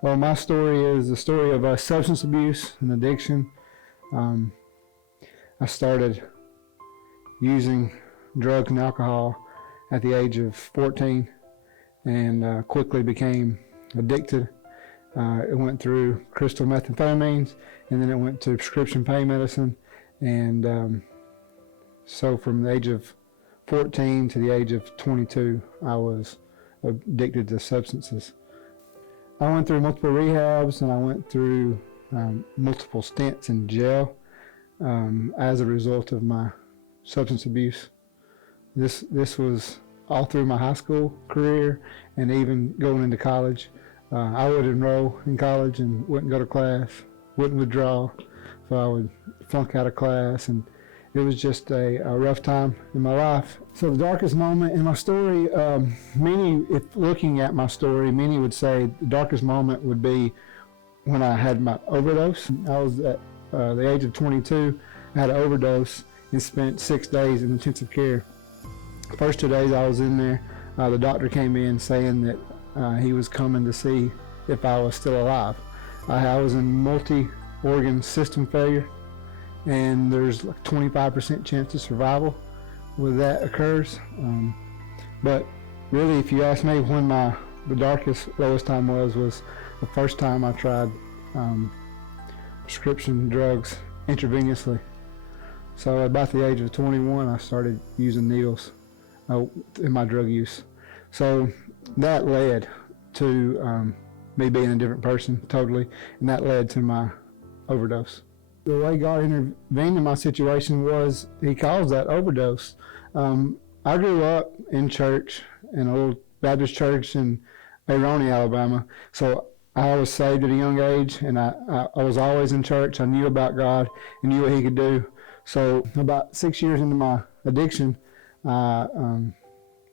Well, my story is the story of substance abuse and addiction. I started using drugs and alcohol at the age of 14 and quickly became addicted. It went through crystal methamphetamines, and then it went to prescription pain medicine. And so from the age of 14 to the age of 22, I was addicted to substances. I went through multiple rehabs, and I went through multiple stints in jail as a result of my substance abuse. This was all through my high school career and even going into college. I would enroll in college and wouldn't go to class, wouldn't withdraw, so I would flunk out of class, and it was just a rough time in my life. So the darkest moment in my story, if looking at my story, many would say the darkest moment would be when I had my overdose. I was at the age of 22, I had an overdose and spent 6 days in intensive care. The first 2 days I was in there, the doctor came in saying that he was coming to see if I was still alive. I was in multi-organ system failure, and there's like 25% chance of survival when that occurs. But really, if you ask me when the darkest, lowest time was the first time I tried prescription drugs intravenously. So about the age of 21, I started using needles in my drug use. So that led to me being a different person totally, and that led to my overdose. The way God intervened in my situation was He caused that overdose. I grew up in church, in a little Baptist church in Aroney, Alabama. So I was saved at a young age, and I was always in church. I knew about God and knew what He could do. So about 6 years into my addiction, I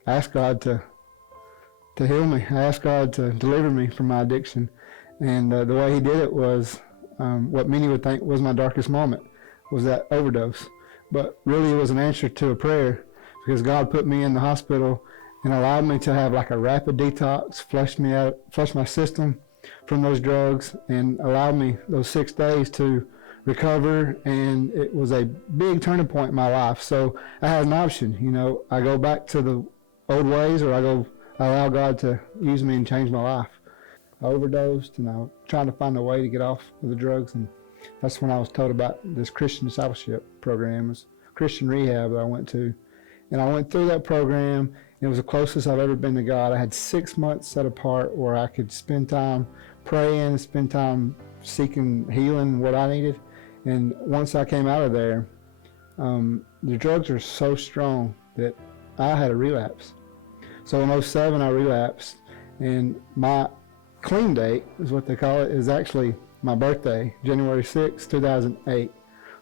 asked God to heal me. I asked God to deliver me from my addiction. And the way He did it was what many would think was my darkest moment, was that overdose. But really it was an answer to a prayer, because God put me in the hospital and allowed me to have like a rapid detox, flush my system from those drugs, and allowed me those 6 days to recover. And it was a big turning point in my life. So I had an option, I go back to the old ways, or I allow God to use me and change my life. I overdosed, and I was trying to find a way to get off of the drugs, and that's when I was told about this Christian discipleship program. It was Christian rehab that I went to, and I went through that program. It was the closest I've ever been to God. I had 6 months set apart where I could spend time praying, spend time seeking healing, what I needed. And once I came out of there, the drugs are so strong that I had a relapse. So in 2007, I relapsed, and my clean date, is what they call it, is actually my birthday, January 6, 2008.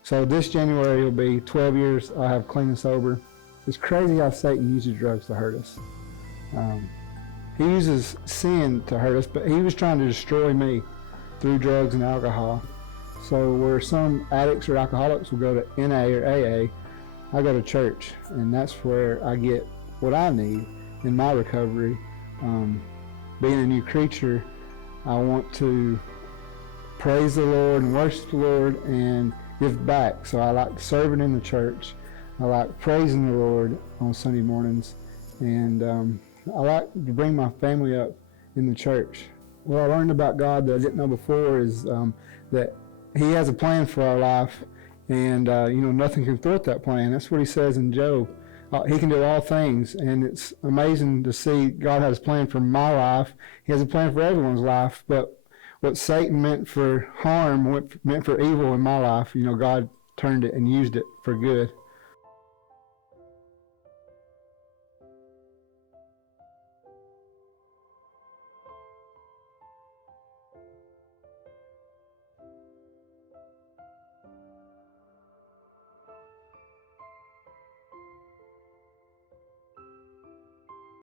So this January will be 12 years I have clean and sober. It's crazy how Satan uses drugs to hurt us. He uses sin to hurt us, but he was trying to destroy me through drugs and alcohol. So where some addicts or alcoholics will go to NA or AA, I go to church, and that's where I get what I need in my recovery. Being a new creature, I want to praise the Lord and worship the Lord and give back. So I like serving in the church. I like praising the Lord on Sunday mornings, and I like to bring my family up in the church. What I learned about God that I didn't know before is that He has a plan for our life, and nothing can thwart that plan. That's what He says in Job. He can do all things, and it's amazing to see God has a plan for my life. He has a plan for everyone's life, but what Satan meant for harm, what meant for evil in my life, God turned it and used it for good.